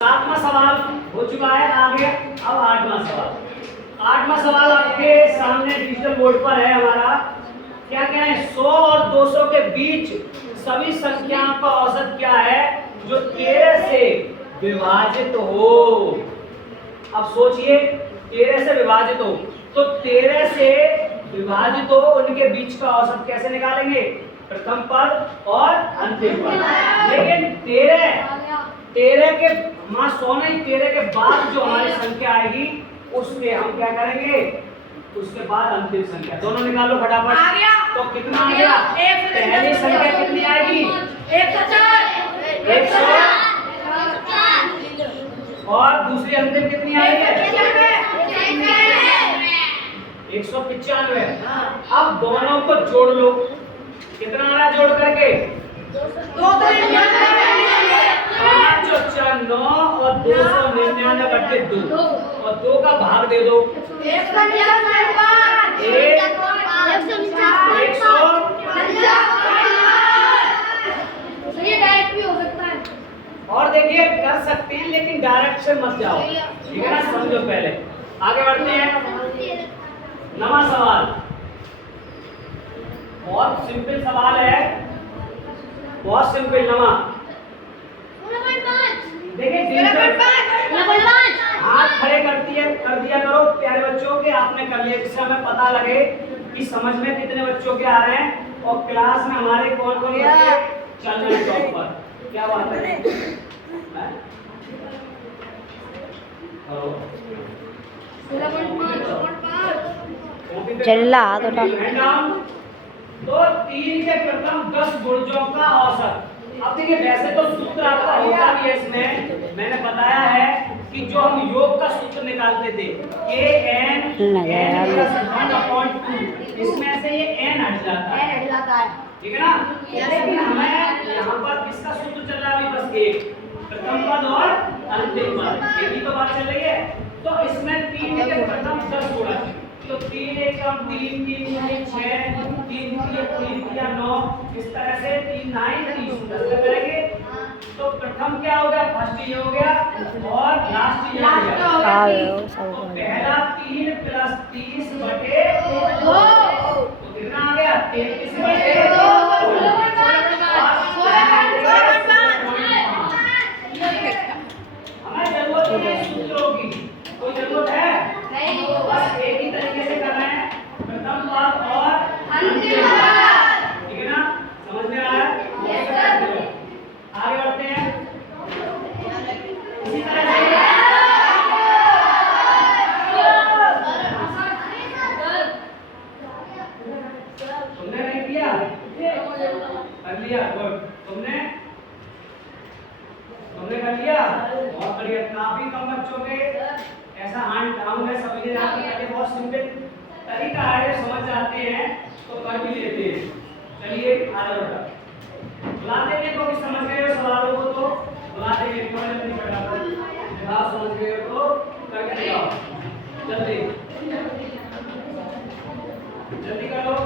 सातवां सवाल हो चुका है। आगे अब आठवां सवाल। आठवां सवाल आपके सामने डिजिटल बोर्ड पर है हमारा। क्या क्या है? 100 और 200 के बीच सभी संख्याओं का औसत क्या है जो 13 से विभाजित हो। अब सोचिए, 13 से विभाजित हो तो 13 से विभाजित हो उनके बीच का औसत कैसे निकालेंगे? प्रथम पद और अंतिम पद। लेकिन 13 के 100 नहीं, 13 के बाद जो हमारी संख्या आएगी उसमें हम क्या करेंगे? उसके बाद अंतिम संख्या दोनों निकालो फटाफट। तो कितना आ गया? पहली संख्या कितनी आएगी? 100 और दूसरी अंतिम कितनी आएगी? 195। अब दोनों को जोड़ लो। कितना आ रहा जोड़ करके? 5 9 और 299/2 और 2 का भाग दे दो। 100 और देखिए कर सकते हैं लेकिन डायरेक्ट से मत जाओ, ठीक है ना? समझो पहले। आगे बढ़ते हैं। नवा सवाल बहुत सिंपल सवाल है, बहुत सिंपल। नवा देखिए हाथ खड़े कर दिया करो प्यारे बच्चों के। आपने कर लिया जिससे हमें पता लगे कि समझ में कितने बच्चों के आ रहे हैं और क्लास में हमारे कौन कौन बच्चे चल रहे हैं टॉप पर। क्या बात है? चल्ला तो 3 के प्रथम 10 गुणजों का औसत। अब देखिए वैसे तो सूत्र आपका होता भी है इसमें, मैंने बताया है कि जो हम योग का सूत्र निकालते थे kn n + 1/2, इसमें से ये n हट जाता है, ठीक है ना? लेकिन हमें यहाँ पर किसका सूत्र चल रहा है अभी? बस एक, प्रथम पद और अंतिम पद, यही तो बात चल रही है। तो इसमें 3 के प्रथम 10 गुणा, तो 3 1 3 3 6 3 3 9, इस तरह से 3 9 30 10 करेंगे। तो प्रथम क्या हो गया? फर्स्ट ये हो गया और लास्ट ये हो गया। तो पहला 3 + 30/2 तो कितना आ गया? 33/2। हमें जरूरत नहीं है सूत्रों की, कोई जरूरत है? बस एक ही तरीके से करना है, प्रथम पद और अंतिम पद, ठीक है ना? समझ में आ रहा है? आगे बढ़ते हैं। इसी तरह से तुमने नहीं किया? कर लिया, गुड। तुमने कर लिया, बहुत बढ़िया। काफी कम बच्चों के ऐसा हैंड डाउन है, सभी ने जान लिया। बहुत सिंपल तरीका है, समझ जाते हैं तो कर भी लेते हैं। चलिए आगे बढ़ते। बुलाते हैं तो कि समझ गए हो सवालों को, तो बुलाते हैं तो जल्दी फटाफट जवाब समझ गए हो तो करके जाओ जल्दी जल्दी कर लो।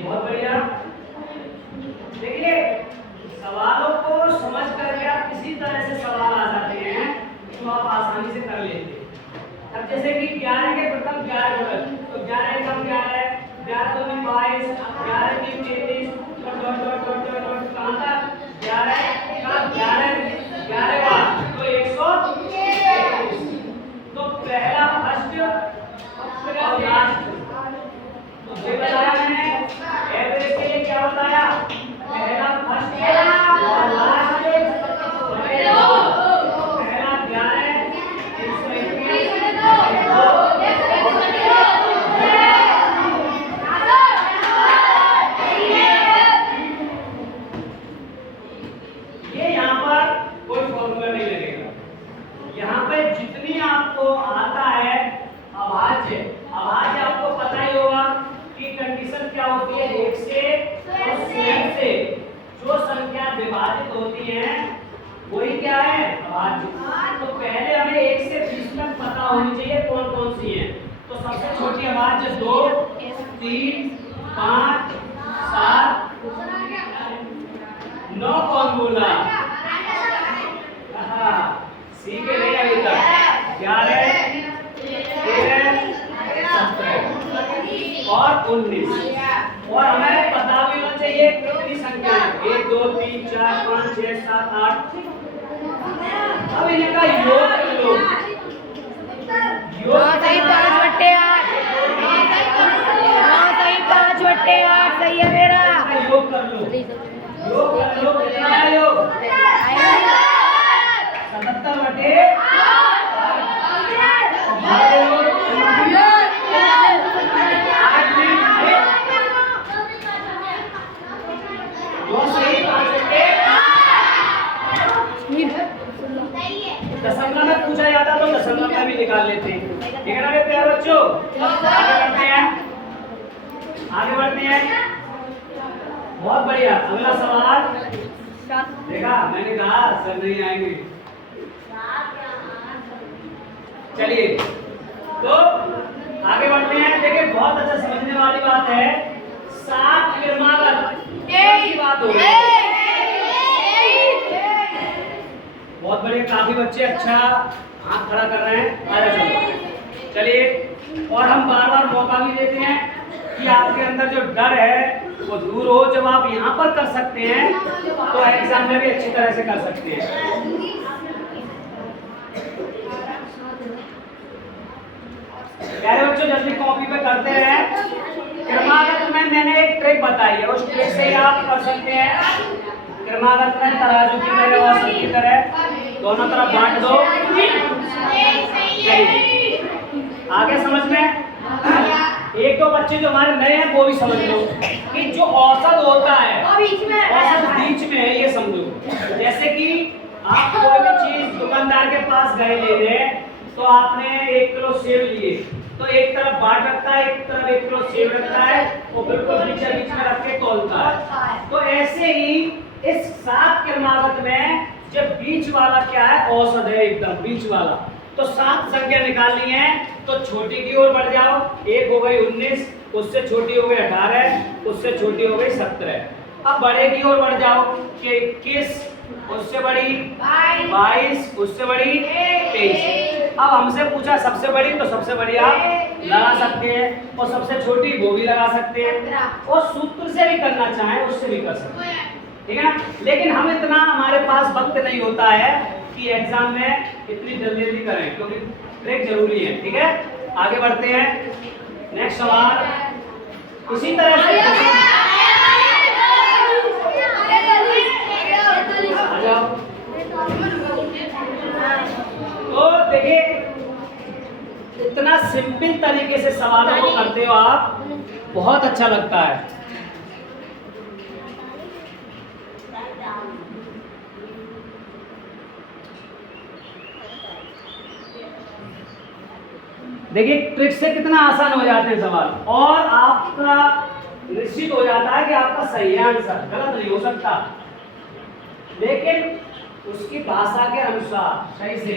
बहुत बढ़िया। देखिए सवालों को समझ करके आप किसी तरह से सवाल आ जाते हैं तो आप आसानी से कर लेते हैं। अब जैसे कि 11 के प्रथम 11 गुणन, तो 11 कम 11 11 2 में 22 11 3 33 कहाँ तक? 11 का 11 बार तो 123। तो पहला फर्स्ट और लास्ट ये बताया मैंने। एवरेज के लिए क्या बताया? पहला फर्स्ट और लास्ट पहला 11 121 सी हैं वही क्या है अभाज्य। तो पहले हमें 1 से 20 तक पता होनी चाहिए कौन कौन सी हैं। तो सबसे छोटी अभाज्य 2, 3, 5, 7, 9 कौन बोला? सी के नहीं अभी तक 11, 13, 17 और 19। और हमें पता भी होना चाहिए कितनी संख्या है 1 2 3 4 5 6 7 8। अब इनका योग कर लो। योग सही 5/8 सही है मेरा। योग कर लो। योग कर लो। कितना है योग? 77/8। दशमलव में पूछा जाता तो दशमलव में भी निकाल लेते हैं। ठीक है ना मेरे प्यारे बच्चों? आगे बढ़ते हैं। बहुत बढ़िया। अगला सवाल देखा, मैंने कहा सर नहीं आएंगे। चलिए तो आगे बढ़ते हैं। देखिए बहुत अच्छा समझने वाली बात है। 7 क्रमागत की बात हो रही है। बहुत बढ़िया, काफी बच्चे अच्छा हाथ खड़ा कर रहे हैं। आगे चलो। चलिए, और हम बार बार मौका भी देते हैं कि आपके अंदर जो डर है वो दूर हो। जब आप यहाँ पर कर सकते हैं तो एग्जाम में भी अच्छी तरह से कर सकते हैं। प्यारे बच्चों जल्दी कॉपी पे करते हैं। क्रमागत में मैंने एक ट्रिक बताई है, उस ट्रिक से आप कर सकते हैं। क्रमागत में तराजू की तरह और सब की तरह दोनों तरफ बांट दो। आगे समझ में एक दो बच्चे जो हमारे नए हैं वो भी समझ लो कि जो औसत होता है औसत बीच में है, ये समझो। जैसे कि आप कोई भी चीज दुकानदार के पास गए लेने, तो आपने 1 किलो सेब लिए, तो एक तरफ बाट रखता है, एक तरफ 1 किलो सेब रखता है और बिल्कुल बीच में रख के तौलता है। तो ऐसे ही इस 7 क्रमागत में जब बीच वाला क्या है औसत है, एकदम बीच वाला। तो 7 संख्या निकालनी है तो छोटी की ओर बढ़ जाओ। 1 हो गई 19, उससे छोटी हो गई 18, उससे छोटी हो गई 17। अब बड़े की ओर बढ़ जाओ कि 21, उससे बड़ी 22, उससे बड़ी 23। अब हमसे पूछा सबसे बड़ी, तो सबसे बड़ी आप लगा सकते हैं और सबसे छोटी वो भी लगा सकते हैं और सूत्र से भी करना चाहें उससे भी कर सकते हैं। ठीक है ना? लेकिन हम इतना हमारे पास वक्त नहीं होता है कि एग्जाम में इतनी जल्दी जल्दी करें, क्योंकि ट्रिक जरूरी है। ठीक है, आगे बढ़ते हैं। नेक्स्ट सवाल इसी तरह से आ जाओ। तो देखिए इतना सिंपल तरीके से सवालों को करते हो आप, बहुत अच्छा लगता है। देखिए ट्रिक से कितना आसान हो जाते हैं सवाल, और आपका निश्चित हो जाता है कि आपका सही आंसर, गलत नहीं हो सकता। लेकिन उसकी भाषा के अनुसार सही से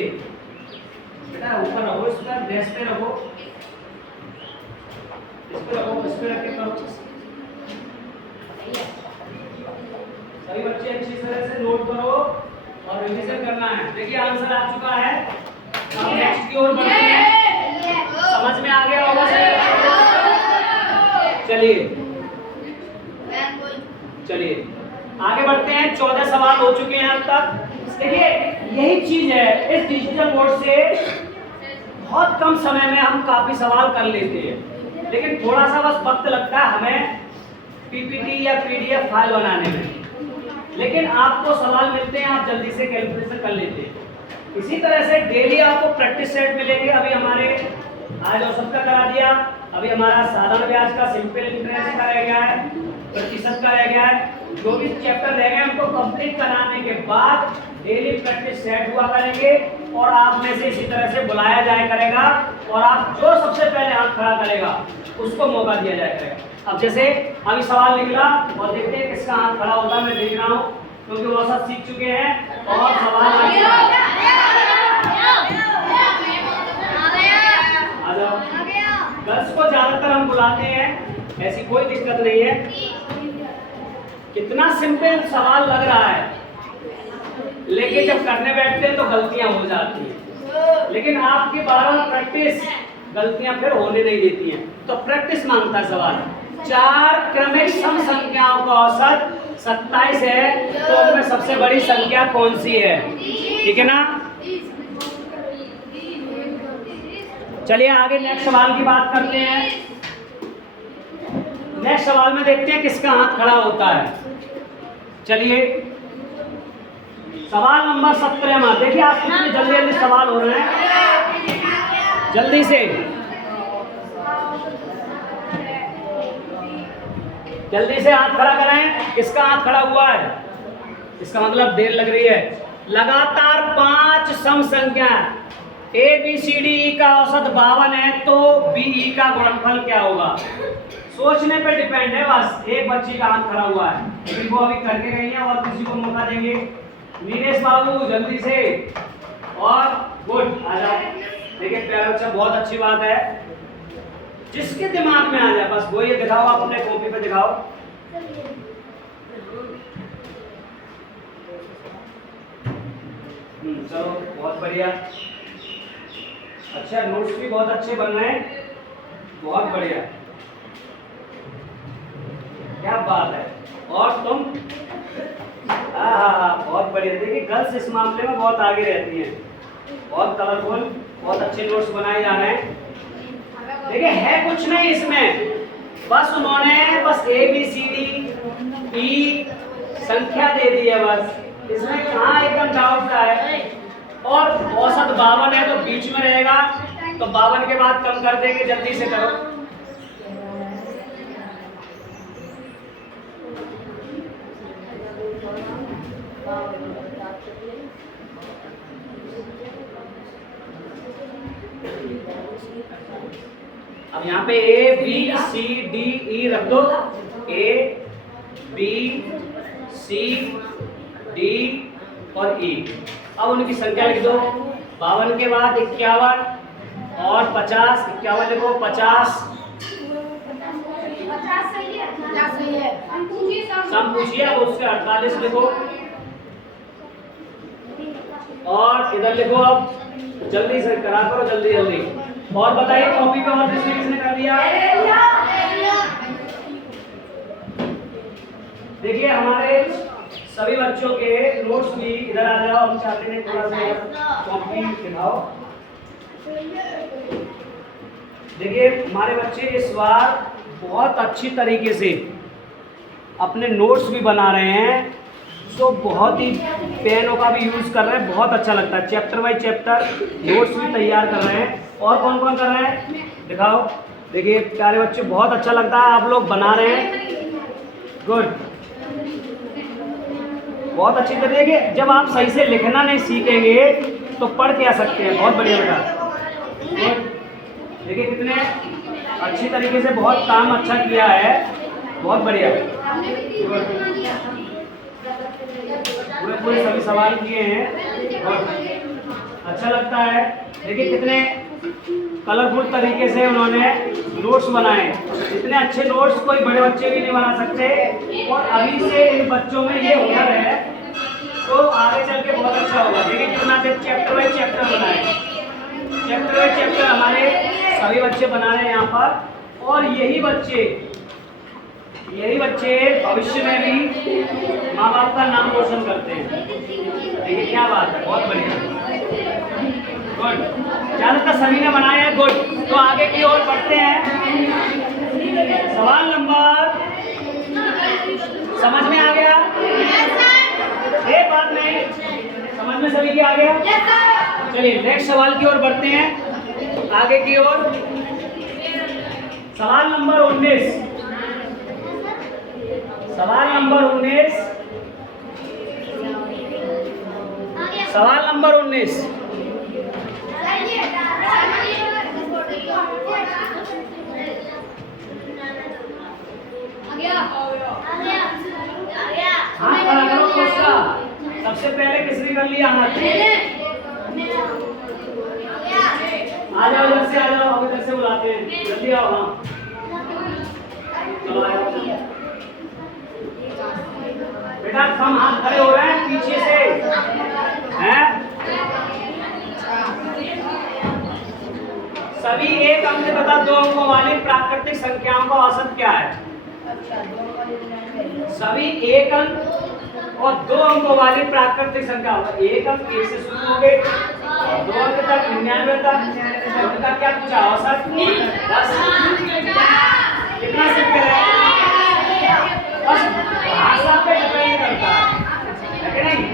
बेटा ऊपर रखो, इस पर डेस्क पे रखो, इस पे रखो, इस पे रख के करो। सभी बच्चे अच्छी तरह से नोट करो और रिवीजन करना है। देखिए आंसर आ चुका है। अब नेक्स्ट की ओर बढ़ते हैं। समझ में आ गया होगा? चलिए चलिए आगे बढ़ते हैं। 14 सवाल हो चुके हैं अब तक। देखिए यही चीज है, इस डिजिटल बोर्ड से बहुत कम समय में हम काफी सवाल कर लेते हैं, लेकिन थोड़ा सा बस वक्त लगता है हमें पीपीटी या पीडीएफ फाइल बनाने में। लेकिन आपको सवाल मिलते हैं, आप जल्दी से कैलकुलेशन कर लेते हैं। इसी तरह से डेली आपको प्रैक्टिस सेट मिलेंगे। अभी हमारे आज औसत का करा दिया, अभी हमारा साधारण ब्याज का, सिंपल इंटरेस्ट का रह गया है, प्रतिशत का रह गया है। जो भी चैप्टर रह गए उनको कंप्लीट कराने के बाद डेली प्रैक्टिस सेट हुआ करेंगे और आप में से इसी तरह से बुलाया जाया करेगा और आप जो सबसे पहले हाथ खड़ा करेगा उसको मौका दिया जाया करेगा। अब जैसे अभी सवाल निकला और देखते हैं किसका हाथ खड़ा होता है। मैं देख रहा हूँ क्योंकि वो औसत सीख चुके हैं और सवाल आ जाओ। गर्ल्स को ज्यादातर हम बुलाते हैं, ऐसी कोई दिक्कत नहीं है। कितना सिंपल सवाल लग रहा है, लेकिन जब करने बैठते हैं तो गलतियां हो जाती हैं। लेकिन आपकी बार-बार प्रैक्टिस गलतियां फिर होने नहीं देती हैं। तो प्रैक्टिस मांगता है सवाल। 4 क्रमिक सम संख्याओं का औसत 27 है, तो उनमें सबसे बड़ी संख्या कौन सी है? ठीक है ना? चलिए आगे नेक्स्ट सवाल की बात करते हैं। नेक्स्ट सवाल में देखते हैं किसका हाथ खड़ा होता है। चलिए सवाल नंबर 17 में देखिए, आप कितने जल्दी जल्दी सवाल हो रहे हैं, जल्दी से हाथ खड़ा कराएं। किसका हाथ खड़ा हुआ है? इसका मतलब देर लग रही है। लगातार 5 सम संख्या A B C D E का औसत 52 है, तो बी ई का गुणनफल क्या होगा? सोचने पे डिपेंड है। बस एक बच्ची का हाथ खड़ा हुआ है, लेकिन वो अभी करके गई है और किसी को मौका देंगे। नीलेश बाबू जल्दी से, और गुड आ जाओ। देखिए प्यारा बच्चा, बहुत अच्छी बात है, जिसके दिमाग में आ जाए बस वो ये दिखाओ, आप अपने कॉपी पे दिखाओ। चलो बहुत बढ़िया, अच्छा नोट्स भी बहुत अच्छे बन रहे हैं, बहुत बढ़िया, क्या बात है। और तुम? हाँ, बहुत बढ़िया। देखिए गर्ल्स इस मामले में बहुत आगे रहती हैं, बहुत कलरफुल, बहुत अच्छे नोट्स बनाए जा रहे हैं। देखिए है कुछ नहीं इसमें, बस उन्होंने A B C D E संख्या दे दी है, बस इसमें कहाँ एकदम डाउट का है। और औसत 52 है, तो बीच में रहेगा, तो 52 के बाद कम कर देंगे। जल्दी से करो। अब यहाँ पे A B C D E रख दो, ए बी सी डी और ई। अब उनकी संख्या लिख दो। 52 के बाद 51 और 50, 51 लिखो, 50 सम पूछिए, अब उसके 48 लिखो, और इधर लिखो। अब जल्दी से करा करो, जल्दी जल्दी। और बताइए कॉपी पे और किसने कर दिया? देखिए हमारे सभी बच्चों के नोट्स भी इधर आ जाओ, हम चाहते हैं थोड़ा सा कॉपी दिखाओ। देखिए हमारे बच्चे इस बार बहुत अच्छी तरीके से अपने नोट्स भी बना रहे हैं, तो बहुत ही पेनों का भी यूज़ कर रहे हैं, बहुत अच्छा लगता है। चैप्टर बाय चैप्टर नोट्स भी तैयार कर रहे हैं। और कौन कौन कर रहे हैं दिखाओ। देखिए प्यारे बच्चे, बहुत अच्छा लगता है, आप लोग बना रहे हैं, गुड, बहुत अच्छी तरीके। जब आप सही से लिखना नहीं सीखेंगे तो पढ़ क्या सकते हैं? बहुत बढ़िया बेटा, देखिए कितने अच्छी तरीके से बहुत काम अच्छा किया है, बहुत बढ़िया, पूरे सभी सवाल किए हैं, बहुत अच्छा लगता है। देखिए कितने कलरफुल तरीके से उन्होंने नोट्स बनाए। इतने अच्छे नोट्स कोई बड़े बच्चे भी नहीं बना सकते, और अभी से इन बच्चों में ये हुनर है तो आगे चल के बहुत अच्छा होगा। देखिए कितना चैप्टर बाय चैप्टर बनाए, चैप्टर बाय चैप्टर हमारे सभी बच्चे बना रहे हैं यहाँ पर। और यही बच्चे भविष्य में भी माँ बाप का नाम रोशन करते हैं। देखिए क्या बात है, बहुत बढ़िया, गुड, ज़्यादातर सभी ने बनाए हैं, गुड। तो आगे की ओर बढ़ते हैं। सवाल नंबर, समझ में आ गया? एक बात नहीं, समझ में सभी की आ गया? चलिए नेक्स्ट सवाल की ओर बढ़ते हैं, आगे की ओर। सवाल नंबर 19, सवाल नंबर 19, सवाल नंबर 19। हाँ खड़ा करो, सबसे पहले किसने कर लिया हाथ? आ जाओ इधर से, आ जाओ, अब इधर से बुलाते हैं, जल्दी आओ। हाँ चलो आओ। बेटा कम हाथ खड़े हो रहे हैं पीछे से, हैं? सभी एक अंक तथा 2 अंकों वाली प्राकृतिक संख्याओं का औसत क्या है? सभी एक अंक और 2 अंकों वाली प्राकृतिक संख्या होगा। एक अंक 1 से शुरू हो गए और 2 अंक तक 99 तक, उनका क्या पूछा औसत? बस कितना सिंपल है। बस भाषा पे डिपेंड करता है कि नहीं?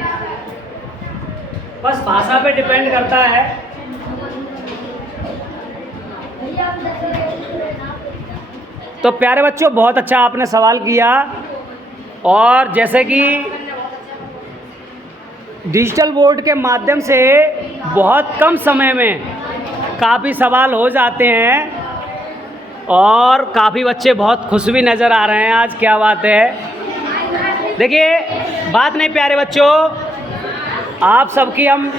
बस भाषा पे डिपेंड करता है। तो प्यारे बच्चों, बहुत अच्छा आपने सवाल किया। और जैसे कि डिजिटल बोर्ड के माध्यम से बहुत कम समय में काफ़ी सवाल हो जाते हैं और काफ़ी बच्चे बहुत खुश भी नज़र आ रहे हैं आज। क्या बात है। देखिए बात नहीं प्यारे बच्चों, आप सबकी हम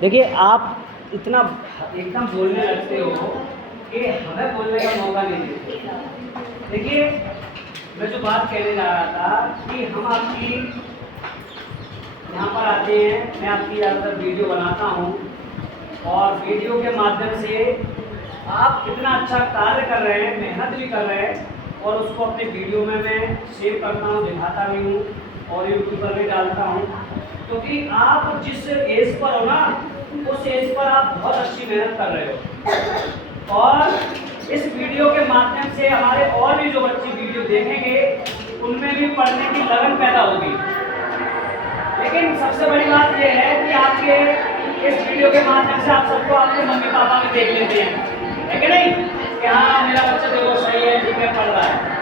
देखिए आप इतना एकदम बोलने लगते हो कि हमें बोलने का मौका नहीं देते। देखिए मैं जो बात कहने जा रहा था कि हम आपकी यहाँ पर आते हैं, मैं आपकी ज़्यादातर वीडियो बनाता हूँ और वीडियो के माध्यम से आप कितना अच्छा कार्य कर रहे हैं, मेहनत भी कर रहे हैं और उसको अपने वीडियो में मैं सेव करता हूँ, दिखाता भी हूँ और यूट्यूब पर भी डालता हूँ। क्योंकि आप जिस एज पर हो ना, उस एज पर आप बहुत अच्छी मेहनत कर रहे हो और इस वीडियो के माध्यम से हमारे और भी जो बच्चे वीडियो देखेंगे उनमें भी पढ़ने की लगन पैदा होगी। लेकिन सबसे बड़ी बात यह है कि आपके इस वीडियो के माध्यम से आप सबको आपके मम्मी पापा भी देख लेते हैं, है कि नहीं? कि हाँ मेरा बच्चा देखो सही है, ठीक है, पढ़ रहा है।